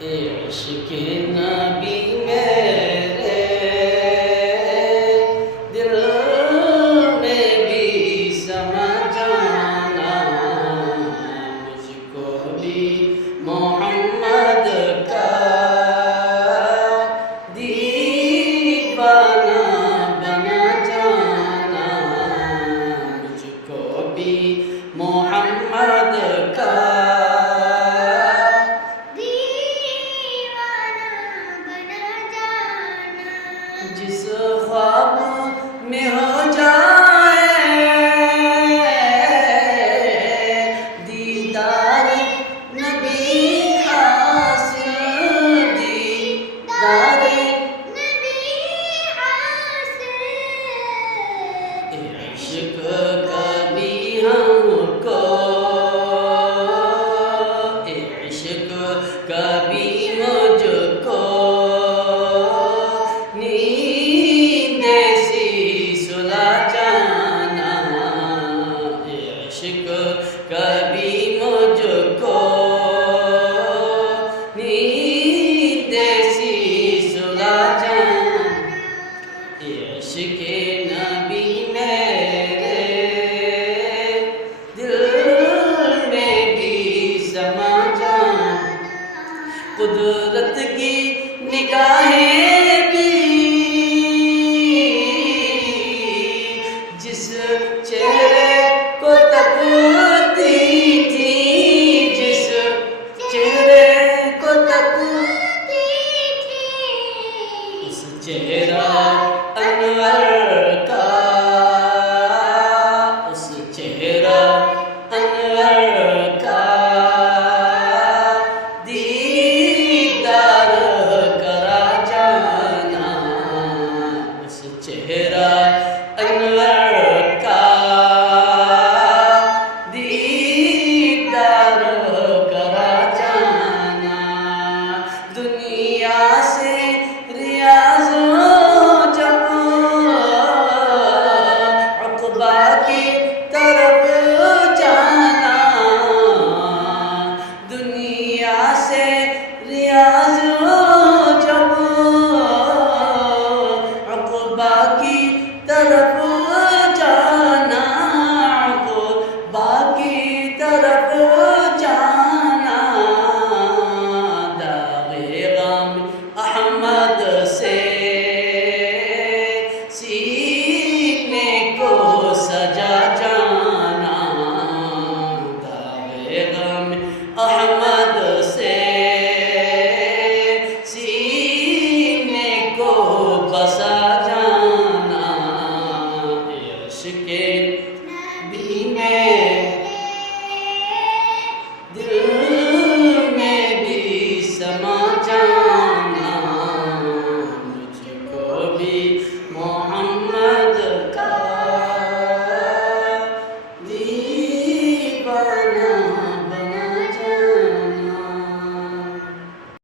इश्क़ नबी मेरे दिल में भी समा जाना, मुझको भी मोहम्मद का दीवाना बना जाना, मुझको भी मोहम्मद का जिस ख्वाब में हो जाए दीदार नबी हासिल, दीदार नबी हासिल। इश्क़ कभी हमको, इश्क़ कभी मुझको कभी मुझको नींद सी सुला जाना, इश्क़ नबी मेरे दिल में भी समा जाना, कुदरत की निगाहें भी जिस चेहरे को तकती थी, जिस चेहरे को तकती थी, उस चेहरा अनवर का, उस चेहरा अनवर का दीदार करा जाना, उस चेहरा अनवर का दीदार करा जाना। दुनिया से रियाज़ जब उक़बा की तरफ जाना, दुनिया से रियाज़ जब उक़बा की तरफ जाना, उक़बा की तरफ जाना, दाग़े ग़म अहमद से सीने को सजा जाना, दाग़े ग़म अहमद से सीने को बसा जाना, इश्क़ नबी में